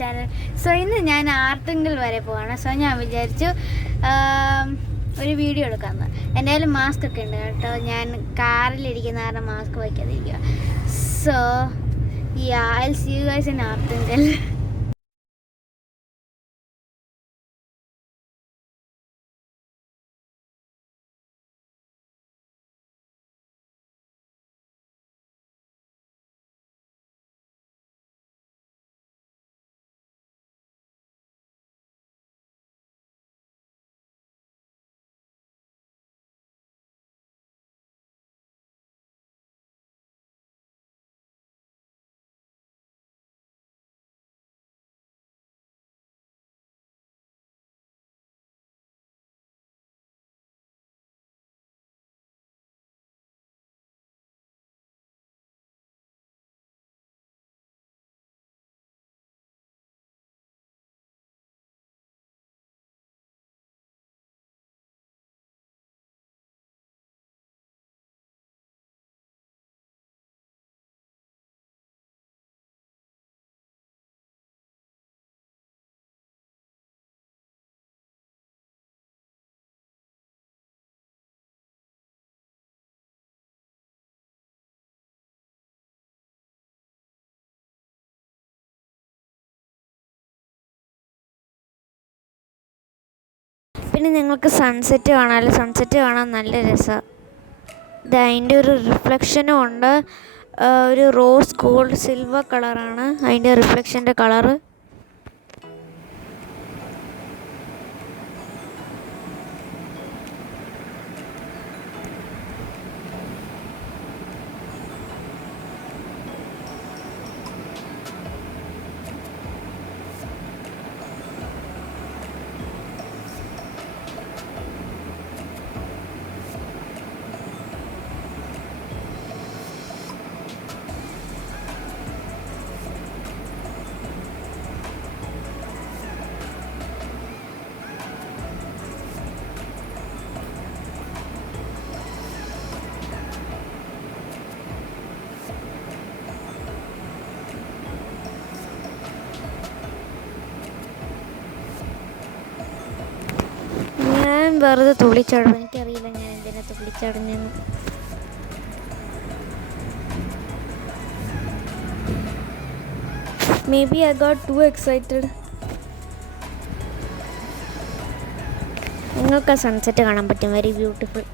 Channel. So ഇന്ന് ഞാൻ ആർത്തുങ്കൽ വരെ പോവാണ്. സോ ഞാൻ വിചാരിച്ചു ഒരു വീഡിയോ എടുക്കാമെന്ന്. എൻ്റെ കയ്യിൽ മാസ്ക് ഒക്കെ ഉണ്ട് കേട്ടോ. ഞാൻ കാറിലിരിക്കുന്ന കാരണം മാസ്ക് വയ്ക്കാതിരിക്കുക. So I will see you guys in Arthunkal. പിന്നെ നിങ്ങൾക്ക് സൺസെറ്റ് കാണാമല്ലോ. സൺസെറ്റ് കാണാൻ നല്ല രസമാണ്. ഇത് അതിൻ്റെ ഒരു റിഫ്ലക്ഷനും ഉണ്ട്. ഒരു റോസ് ഗോൾഡ് സിൽവർ കളറാണ് അതിൻ്റെ റിഫ്ലക്ഷൻ്റെ കളറ്. ഞാൻ വെറുതെ തുള്ളിച്ചാടും. എനിക്കറിയില്ല ഞാൻ എന്തിനാ തുള്ളിച്ചാടുന്നതെന്ന്. Maybe I got too excited. നിങ്ങൾക്ക് ആ സൺസെറ്റ് കാണാൻ പറ്റും. Very beautiful.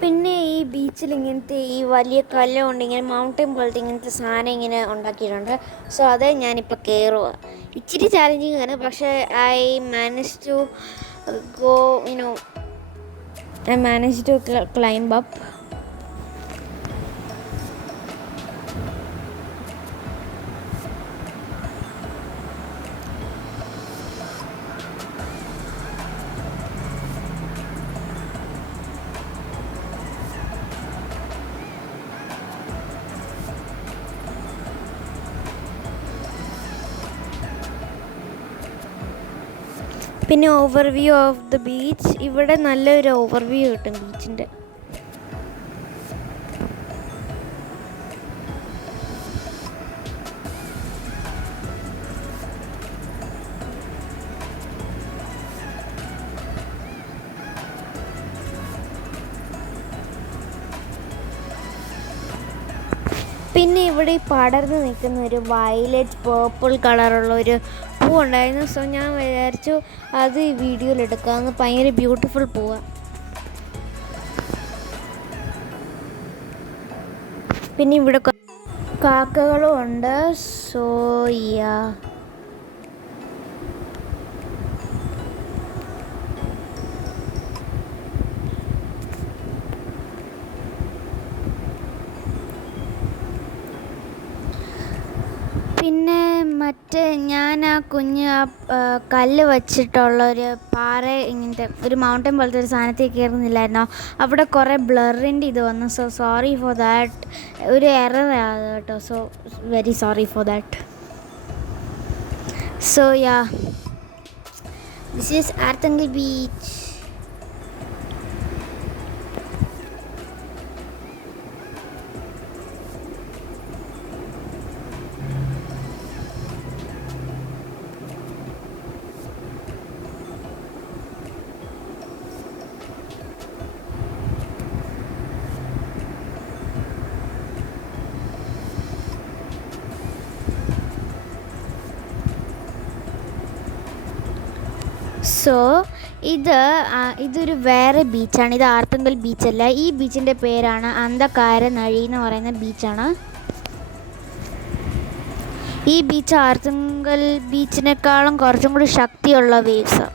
പിന്നെ ഈ ബീച്ചിൽ ഇങ്ങനത്തെ ഈ വലിയ കല്ലുകൊണ്ട് ഇങ്ങനെ മൗണ്ടൻ പോലത്തെ ഇങ്ങനത്തെ സാധനം ഇങ്ങനെ ഉണ്ടാക്കിയിട്ടുണ്ട്. സോ അത് ഞാനിപ്പോൾ കയറുക. ഇച്ചിരി ചാലഞ്ചിങ് ആണ്, പക്ഷേ I manage to climb up. പിന്നെ ഓവർവ്യൂ ഓഫ് ദ ബീച്ച്. ഇവിടെ നല്ലൊരു ഓവർവ്യൂ കിട്ടും ബീച്ചിൻ്റെ. പിന്നെ ഇവിടെ പടർന്ന് നിൽക്കുന്ന ഒരു വയലറ്റ് പേർപ്പിൾ കളറുള്ള ഒരു പൂ ഉണ്ടായിരുന്നു. സോ ഞാൻ വിചാരിച്ചു അത് ഈ വീഡിയോയിൽ എടുക്കാമെന്ന്. ഭയങ്കര ബ്യൂട്ടിഫുൾ പൂവാണ്. പിന്നെ ഇവിടെ കാക്കകളും ഉണ്ട്. So yeah. പിന്നെ മറ്റേ ഞാൻ ആ കുഞ്ഞ് കല്ല് വച്ചിട്ടുള്ളൊരു പാറ ഇങ്ങനത്തെ ഒരു മൗണ്ടൻ പോലത്തെ ഒരു സാധനത്തിൽ കയറുന്നില്ലായിരുന്നോ, അവിടെ കുറേ ബ്ലറിൻ്റെ ഇത് വന്നു. So sorry for that. ഒരു എറർ ആണ് കേട്ടോ. So very sorry for that. So yeah, this is Arthunkal beach. So ഇതൊരു വേറെ ബീച്ചാണ്. ഇത് ആർത്തങ്കൽ ബീച്ചല്ല. ഈ ബീച്ചിൻ്റെ പേരാണ് അന്ധകാരനഴി എന്ന് പറയുന്ന ബീച്ചാണ്. ഈ ബീച്ച് ആർത്തങ്കൽ ബീച്ചിനേക്കാളും കുറച്ചും കൂടി ശക്തിയുള്ള വേവ്സ്.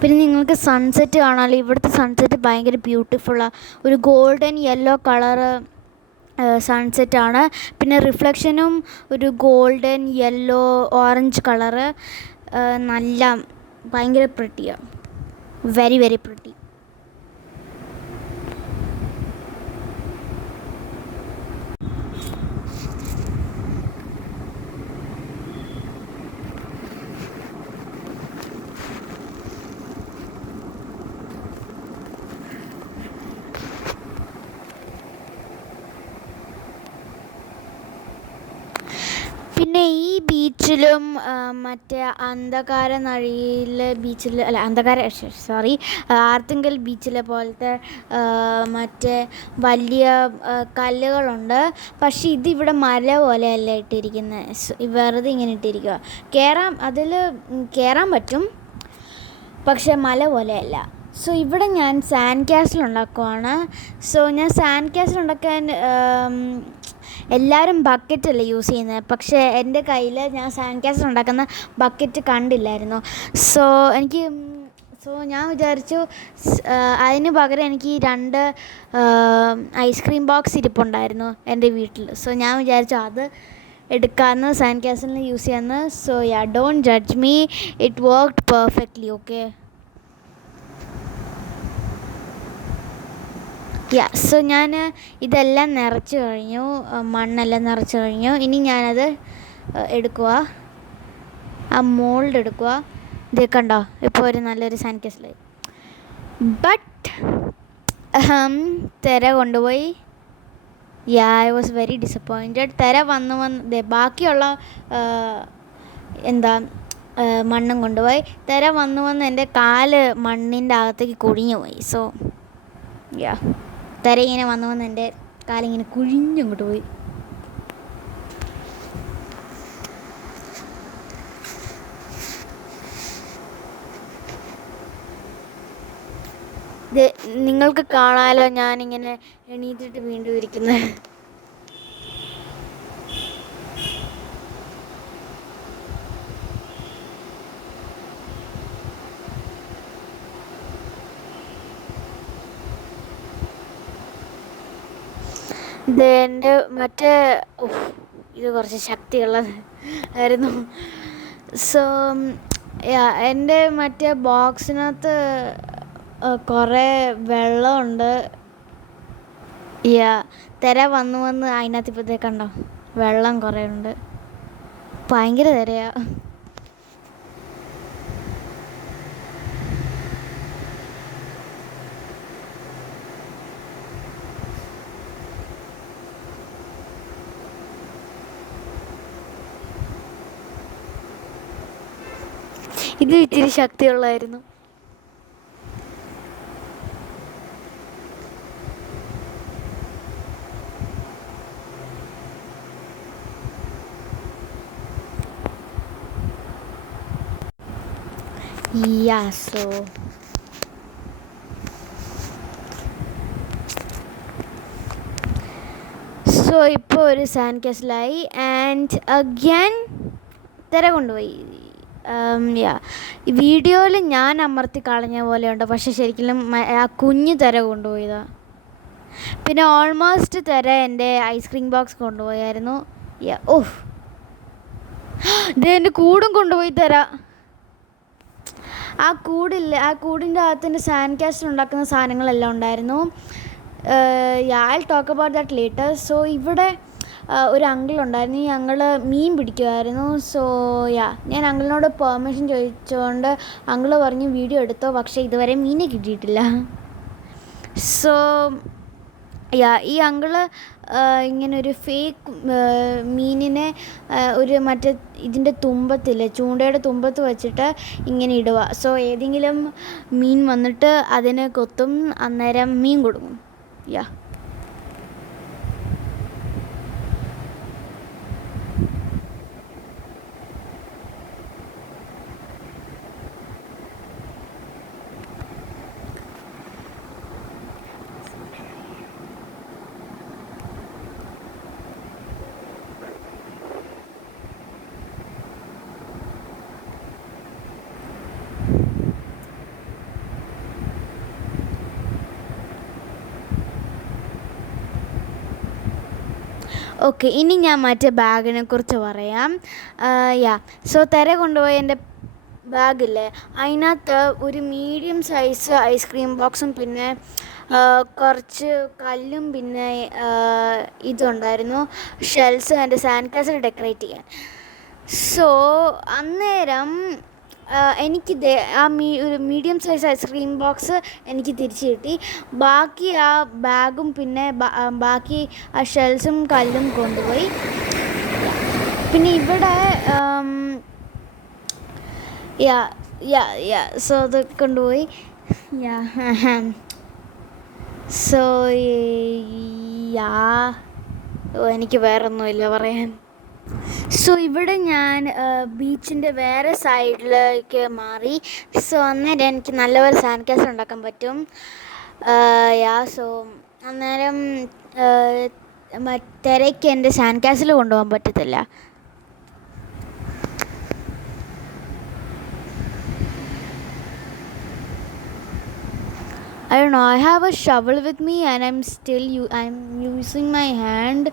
പിന്നെ നിങ്ങൾക്ക് സൺസെറ്റ് കാണാമല്ലോ. ഇവിടുത്തെ സൺസെറ്റ് ഭയങ്കര ബ്യൂട്ടിഫുള്ളാണ്. ഒരു ഗോൾഡൻ യെല്ലോ കളറ് സൺസെറ്റാണ്. പിന്നെ റിഫ്ലക്ഷനും ഒരു ഗോൾഡൻ യെല്ലോ ഓറഞ്ച് കളറ്. നല്ല ഭയങ്കര പ്രിട്ടിയാണ്. Very very pretty. പിന്നെ ഈ ബീച്ചിലും മറ്റേ അന്ധകാരനഴിയിലെ ബീച്ചിൽ അല്ല ആർത്തങ്കൽ ബീച്ചിലെ പോലത്തെ മറ്റേ വലിയ കല്ലുകളുണ്ട്. പക്ഷേ ഇതിവിടെ മല പോലെയല്ല ഇട്ടിരിക്കുന്നത്. വെറുതെ ഇങ്ങനെ ഇട്ടിരിക്കുക. അതിൽ കയറാൻ പറ്റും, പക്ഷേ മല പോലെയല്ല. സോ ഇവിടെ ഞാൻ സാൻഡ് കാസിൽ ഉണ്ടാക്കുവാണ്. സോ ഞാൻ സാൻഡ് കാസിൽ ഉണ്ടാക്കാൻ എല്ലാവരും ബക്കറ്റല്ലേ യൂസ് ചെയ്യുന്നത്. പക്ഷേ എൻ്റെ കയ്യിൽ ഞാൻ സാൻഡ് കാസിൽ ഉണ്ടാക്കുന്ന ബക്കറ്റ് കണ്ടില്ലായിരുന്നു. സോ ഞാൻ വിചാരിച്ചു അതിന് പകരം എനിക്ക് 2 ഐസ്ക്രീം ബോക്സ് ഇരിപ്പുണ്ടായിരുന്നു എൻ്റെ വീട്ടിൽ. സോ ഞാൻ വിചാരിച്ചു അത് എടുക്കാമെന്ന്, സാൻഡ് കാസിൽ യൂസ് ചെയ്യാമെന്ന്. So yeah, don't judge me, it worked perfectly. Okay. So ഞാൻ ഇതെല്ലാം നിറച്ച് കഴിഞ്ഞു, മണ്ണെല്ലാം നിറച്ച് കഴിഞ്ഞു. ഇനി ഞാനത് എടുക്കുക, ആ മോൾഡ് എടുക്കുക. ഇത് കണ്ടോ, ഇപ്പോൾ ഒരു നല്ലൊരു സാൻഡ് കാസിലായി. ബട്ട് തിര കൊണ്ടുപോയി. I was very disappointed. തിര വന്ന് ബാക്കിയുള്ള മണ്ണും കൊണ്ടുപോയി. തിര വന്ന് എൻ്റെ കാല് മണ്ണിൻ്റെ അകത്തേക്ക് കുഴിഞ്ഞു പോയി. സോ തിര ഇങ്ങനെ വന്ന് എൻ്റെ കാലിങ്ങനെ കുഴിഞ്ഞങ്ങോട്ട് പോയി. ഇത് നിങ്ങൾക്ക് കാണാമല്ലോ, ഞാനിങ്ങനെ എണീറ്റിട്ട് വീണ്ടും ഇരിക്കുന്നത്. ഇത് എൻ്റെ ഇത് കുറച്ച് ശക്തിയുള്ളത് ആയിരുന്നു. സോ എൻ്റെ ബോക്സിനകത്ത് കുറേ വെള്ളമുണ്ട്. തിര വന്ന് അതിനകത്ത് ഇപ്പോഴത്തെ കണ്ടോ, വെള്ളം കുറേ ഉണ്ട്. ഭയങ്കര തിരയാണ്. ഇത് ഇച്ചിരി ശക്തിയുള്ളായിരുന്നു. സോ ഇപ്പോൾ ഒരു സാൻഡ് കാസിലായി. ആൻഡ് അഗൈൻ തിര കൊണ്ടുപോയി. ഈ വീഡിയോയിൽ ഞാൻ അമർത്തി കളഞ്ഞ പോലെയുണ്ട്, പക്ഷെ ശരിക്കും ആ കുഞ്ഞ് തിര കൊണ്ടുപോയതാണ്. പിന്നെ ഓൾമോസ്റ്റ് തിര എൻ്റെ ഐസ്ക്രീം ബോക്സ് കൊണ്ടുപോയായിരുന്നു. ഇത് എൻ്റെ കൂടും കൊണ്ടുപോയി തിര. ആ കൂടിൻ്റെ അകത്ത് എൻ്റെ സാൻഡ് കാസ്റ്റർ ഉണ്ടാക്കുന്ന സാധനങ്ങളെല്ലാം ഉണ്ടായിരുന്നു. I talk about that later. So ഇവിടെ ഒരു അങ്കിൾ ഉണ്ടായിരുന്നു. ഈ അങ്കിൾ മീൻ പിടിക്കുമായിരുന്നു. സോ ഞാൻ അങ്കിളിനോട് പെർമിഷൻ ചോദിച്ചുകൊണ്ട് അങ്കിൾ പറഞ്ഞു വീഡിയോ എടുത്തോ, പക്ഷേ ഇതുവരെ മീനെ കിട്ടിയിട്ടില്ല. സോ ഈ അങ്കിള് ഇങ്ങനെ ഒരു ഫേക്ക് മീനിനെ ഒരു മറ്റേ ഇതിൻ്റെ തുമ്പത്തില്ലേ, ചൂണ്ടയുടെ തുമ്പത്ത് വെച്ചിട്ട് ഇങ്ങനെ ഇടുക. സോ ഏതെങ്കിലും മീൻ വന്നിട്ട് അതിനെ കൊത്തും, അന്നേരം മീൻ കൊടുക്കും. ഓക്കെ, ഇനി ഞാൻ മറ്റേ ബാഗിനെ കുറിച്ച് പറയാം. സോ തിര കൊണ്ടുപോയ എൻ്റെ ബാഗില്ലേ, അതിനകത്ത് ഒരു മീഡിയം സൈസ് ഐസ്ക്രീം ബോക്സും പിന്നെ കുറച്ച് കല്ലും പിന്നെ ഇതുണ്ടായിരുന്നു, ഷെൽസ് എൻ്റെ സാൻഡ് കാസ്റ്റർ ഡെക്കറേറ്റ് ചെയ്യാൻ. സോ അന്നേരം എനിക്ക് ഒരു മീഡിയം സൈസ് ഐസ്ക്രീം ബോക്സ് എനിക്ക് തിരിച്ച് കിട്ടി. ബാക്കി ആ ബാഗും പിന്നെ ബാക്കി ആ ഷെൽസും കല്ലും കൊണ്ടുപോയി. പിന്നെ ഇവിടെ സോ അത് കൊണ്ടുപോയി. സോ എനിക്ക് വേറൊന്നുമില്ല പറയാൻ. സോ ഇവിടെ ഞാൻ ബീച്ചിൻ്റെ വേറെ സൈഡിലേക്ക് മാറി. സോ അന്നേരം എനിക്ക് നല്ലപോലെ സാൻഡ് കാസ്റ്റർ ഉണ്ടാക്കാൻ പറ്റും. സോ അന്നേരം തിരയ്ക്ക് എൻ്റെ സാൻഡ് കാസ്റ്റർ കൊണ്ടുപോകാൻ പറ്റത്തില്ല. I don't know, I have a shovel with me and I'm using my hand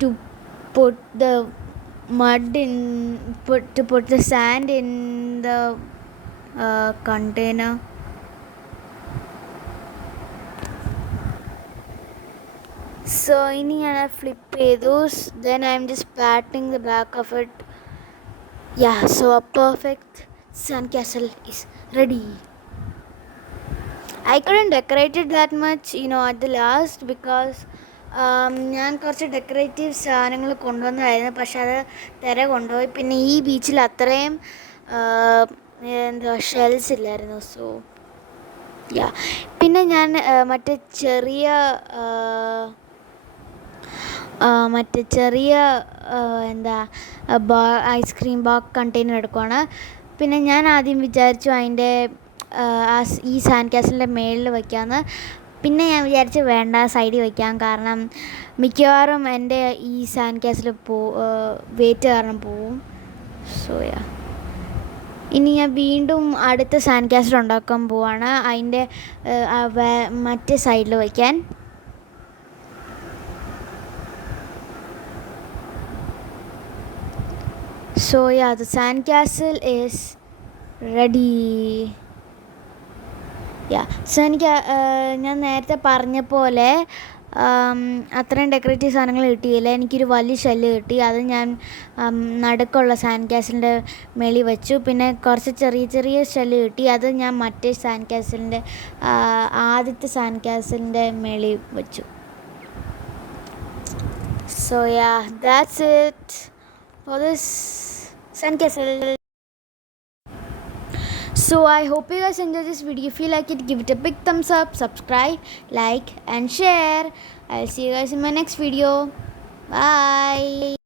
to put the put the sand in the container. So ini I flip those, then I'm just patting the back of it. So a perfect sand castle is ready. I couldn't decorate it that much, at the last, because ഞാൻ കുറച്ച് decorative സാധനങ്ങൾ കൊണ്ടുവന്നതായിരുന്നു, പക്ഷെ അത് തിര കൊണ്ടുപോയി. പിന്നെ ഈ ബീച്ചിൽ അത്രയും ഷെൽസ് ഇല്ലായിരുന്നു. സോ പിന്നെ ഞാൻ മറ്റേ ചെറിയ ഐസ്ക്രീം ബോക്സ് കണ്ടെയ്നർ എടുക്കുവാണ്. പിന്നെ ഞാൻ ആദ്യം വിചാരിച്ചു അതിൻ്റെ ഈ സാൻഡ് കാസ്റ്ററിൻ്റെ മേളിൽ വയ്ക്കാമെന്ന്. പിന്നെ ഞാൻ വിചാരിച്ചു വേണ്ട, സൈഡിൽ വയ്ക്കാം, കാരണം മിക്കവാറും എൻ്റെ ഈ സാൻഡ് കാസ്റ്റർ വെയിറ്റ് കാരണം പോവും. സോ ഇനി ഞാൻ വീണ്ടും അടുത്ത സാൻഡ് കാസ്റ്റർ ഉണ്ടാക്കാൻ പോവാണ്, അതിൻ്റെ മറ്റേ സൈഡിൽ വയ്ക്കാൻ. So the sand castle is ready. So എനിക്ക് ഞാൻ നേരത്തെ പറഞ്ഞ പോലെ അത്രയും ഡെക്കറേറ്റീവ് സാധനങ്ങൾ കിട്ടിയില്ല. എനിക്കൊരു വലിയ ഷെല്ല് കിട്ടി, അത് ഞാൻ നടുക്കുള്ള സാൻഡ് കാസ്റ്ററിൻ്റെ മേളിൽ വെച്ചു. പിന്നെ കുറച്ച് ചെറിയ ചെറിയ ഷെല്ല് കിട്ടി, അത് ഞാൻ മറ്റേ സാൻഡ് കാസ്റ്ററിൻ്റെ ആദ്യത്തെ സാൻഡ് കാസ്റ്ററിൻ്റെ മേളിൽ വെച്ചു. So that's it for this sand castle. So I hope you guys enjoyed this video. If you like it, give it a big thumbs up, subscribe, like and share. I'll see you guys in my next video. Bye.